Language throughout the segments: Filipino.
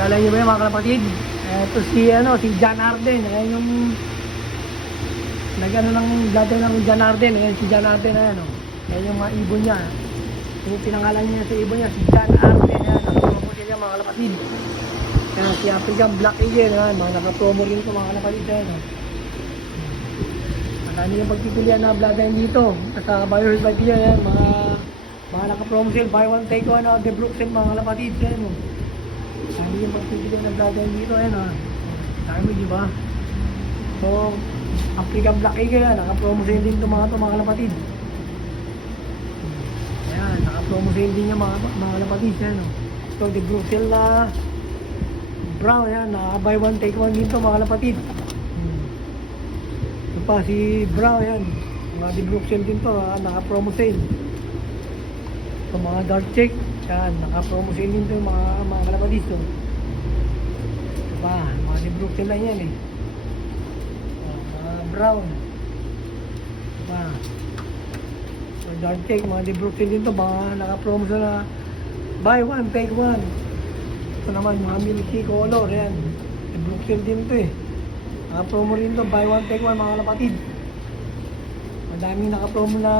Kilala niyo ba yun mga kapatid? Ito si John Arden. Ayan yung nag-ano ng blood ng John Arden. Ayan si John Arden. Ayan yung mga ibon niya. Yung pinangalan niya sa ibon niya, si John Arden. Ayan, nakapromo siya mga kapatid. Ayan, si African Black Eagle. Ayan, mga nakapromo rin ito mga kapatid. Ayan, marami yung pagpipilian na blood dito. Sa Buyers by Pia. Ayan, mga nakapromo sale. Buy one take one. The Brooklyn mga kapatid. Ayan, marami yung pagpipilian na blood dito. Ayan, dami di ba? So, African Black Eagle. Ayan, nakapromo sale din ito mga kapatid. Ayan, naka-promo sale din niya mga kalapatid. So, the Brussels Brown, ayan, buy one take one dito mga kalapatid. Ito pa si Brown, ayan, mga the Brussels din to, naka-promo sale. So, mga dark check, ayan, naka-promo sale din to mga kalapatid. So, ito pa, mga the Brussels lang yan mga Brown. Ito pa. Dark check, mga di Brooklyn din to, mga naka-promo na buy one, take one. Ito naman, mga milky color, yan. Di Brooklyn din to Naka-promo rin to, buy one, take one, mga kalapatid. Madaming naka-promo na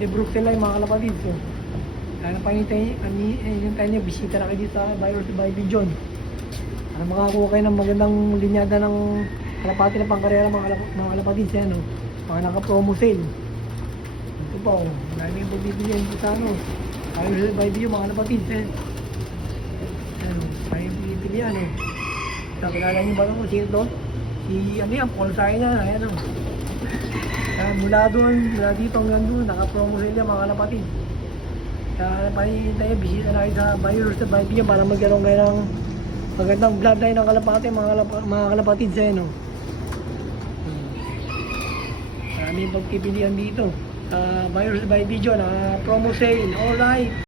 di Brooklyn lang, mga kalapatid. So, kaya pangintay nyo, bisita na kayo dito sa Buyers by John. Para makakuha kayo ng magandang linyada ng kalapati na pangkarera, mga kalapatid. Yan, mga naka-promo sale. Ito pa marami yung pagbibilihan dito sa Buyers by Video mga kapatid. Marami yung pagbibilihan Kilala niyo ba ito? Sino ito? Si Paul Saina. Ayan mula dito hanggang doon, naka-promo sila mga kapatid. Kaya tayo, bisita na kayo sa Buyers by Video para magkaroon kayo ng magandang bloodline ng kalapati, mga kalapatid sa marami yung pagpipilian dito. Buyers by Video na promo sale. Alright.